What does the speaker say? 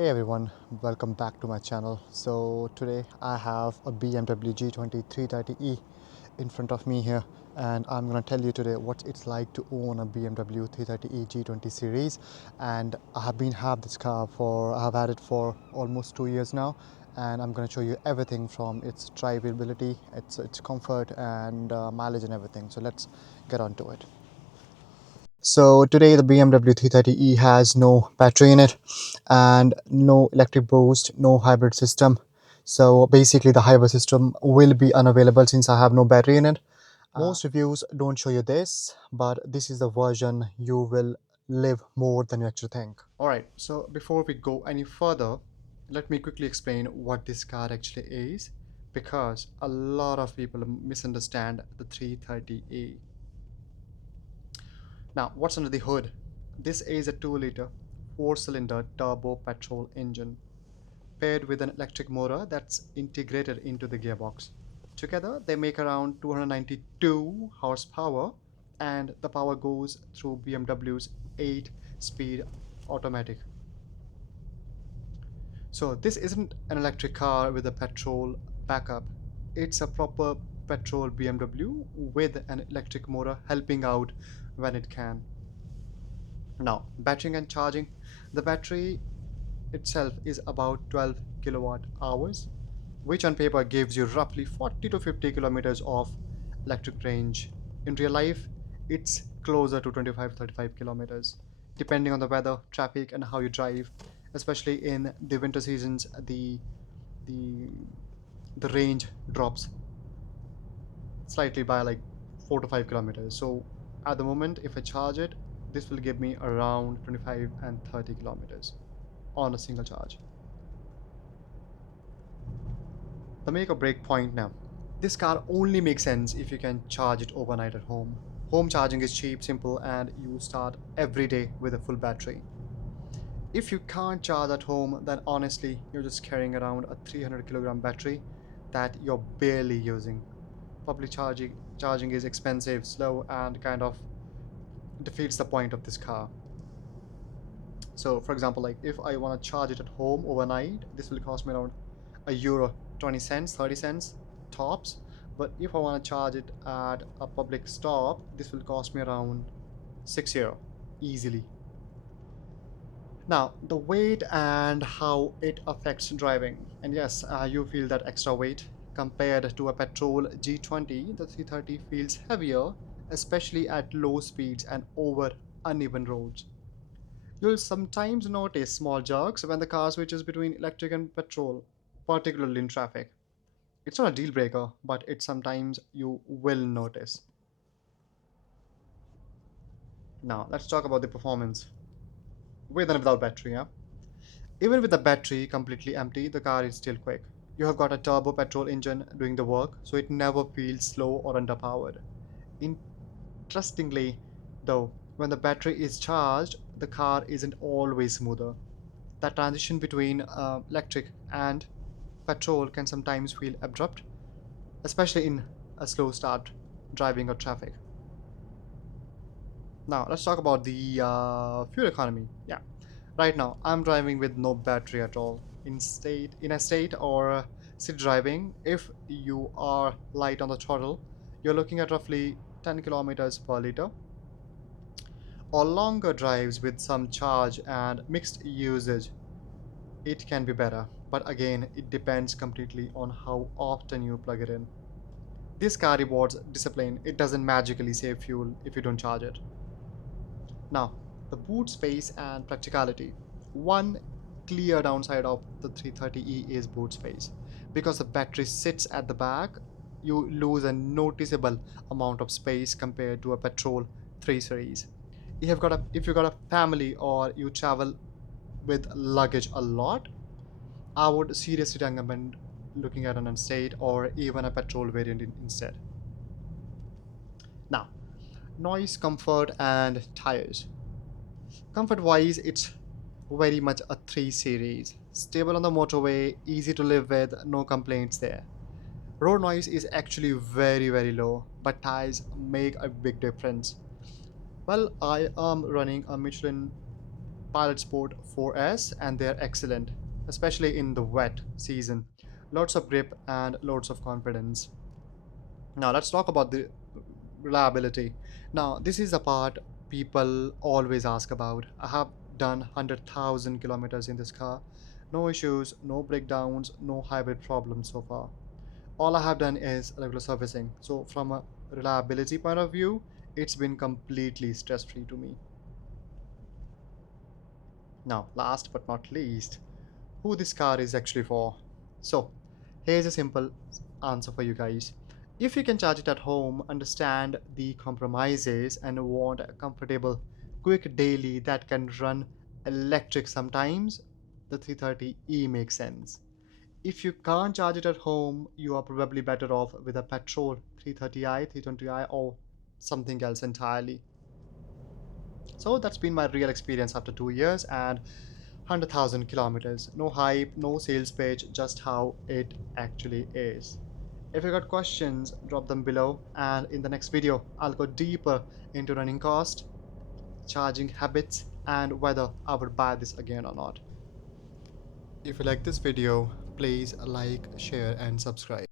Hey everyone, welcome back to my channel. So today I have a BMW G20 330e in front of me here, and I'm gonna tell you today what it's like to own a BMW 330e G20 series. And I have this car for I have had it for almost 2 years now, and I'm gonna show you everything from its drivability, its comfort, and mileage and everything. So let's get on to it. So today the BMW 330e has no battery in it and no electric boost, no hybrid system. So basically the hybrid system will be unavailable since I have no battery in it. Most reviews don't show you this, but this is the version you will live more than you actually think. Alright, so before we go any further, let me quickly explain what this car actually is, because a lot of people misunderstand the 330e. Now, what's under the hood? This is a 2-liter 4-cylinder turbo petrol engine paired with an electric motor that's integrated into the gearbox. Together, they make around 292 horsepower, and the power goes through BMW's 8-speed automatic. So this isn't an electric car with a petrol backup. It's a proper petrol BMW with an electric motor helping out when it can. Now, battery and charging. The battery itself is about 12 kilowatt hours, which on paper gives you roughly 40 to 50 kilometers of electric range. In real life, it's closer to 25-35 kilometers, depending on the weather, traffic, and how you drive. Especially in the winter seasons, the the range drops slightly by like 4 to 5 kilometers. So at the moment, if I charge it, this will give me around 25 and 30 kilometers on a single charge. The make or break point now. This car only makes sense if you can charge it overnight at home. Home charging is cheap, simple, and you start every day with a full battery. If you can't charge at home, then honestly, you're just carrying around a 300 kilogram battery that you're barely using. Public charging is expensive, slow, and kind of defeats the point of this car. So for example, like if I want to charge it at home overnight, this will cost me around a euro 20 cents, 30 cents tops. But if I want to charge it at a public stop, this will cost me around 6 euro easily. Now, the weight and how it affects driving. And yes, you feel that extra weight. Compared to a petrol G20, the 330 feels heavier, especially at low speeds and over uneven roads. You'll sometimes notice small jerks when the car switches between electric and petrol, particularly in traffic. It's not a deal breaker, but it's sometimes you will notice. Now, let's talk about the performance with and without battery. Yeah? Even with the battery completely empty, the car is still quick. You have got a turbo petrol engine doing the work, so it never feels slow or underpowered. Interestingly, though, when the battery is charged, the car isn't always smoother. That transition between electric and petrol can sometimes feel abrupt, especially in a slow start driving or traffic. Now, let's talk about the fuel economy. Yeah, right now I'm driving with no battery at all. In a state or city driving, if you are light on the throttle, you're looking at roughly 10 kilometers per liter, or longer drives with some charge and mixed usage. It can be better, but again, it depends completely on how often you plug it in. This car rewards discipline. It doesn't magically save fuel if you don't charge it. Now, the boot space and practicality. One clear downside of the 330e is boot space. Because the battery sits at the back, you lose a noticeable amount of space compared to a petrol 3 series. If you've got a family or you travel with luggage a lot, I would seriously recommend looking at an estate or even a petrol variant instead. Now, noise, comfort, and tires. Comfort wise, it's very much a 3 series. Stable on the motorway, easy to live with, no complaints there. Road noise is actually very low, but tires make a big difference. Well, I am running a Michelin Pilot Sport 4S, and they're excellent, especially in the wet season. Lots of grip and loads of confidence. Now let's talk about the reliability. Now this is the part people always ask about. I have done 100,000 kilometers in this car. No issues, no breakdowns, no hybrid problems so far. All I have done is regular servicing. So from a reliability point of view, it's been completely stress-free to me. Now, last but not least, who this car is actually for. So, here's a simple answer for you guys. If you can charge it at home, understand the compromises, and want a comfortable, quick daily that can run electric sometimes, the 330e makes sense. If you can't charge it at home, you are probably better off with a petrol 330i, 320i, or something else entirely. So that's been my real experience after 2 years and 100,000 kilometers. No hype, no sales pitch, just how it actually is. If you got questions, drop them below, and in the next video, I'll go deeper into running cost, charging habits, and whether I would buy this again or not. If you like this video, please like, share, and subscribe.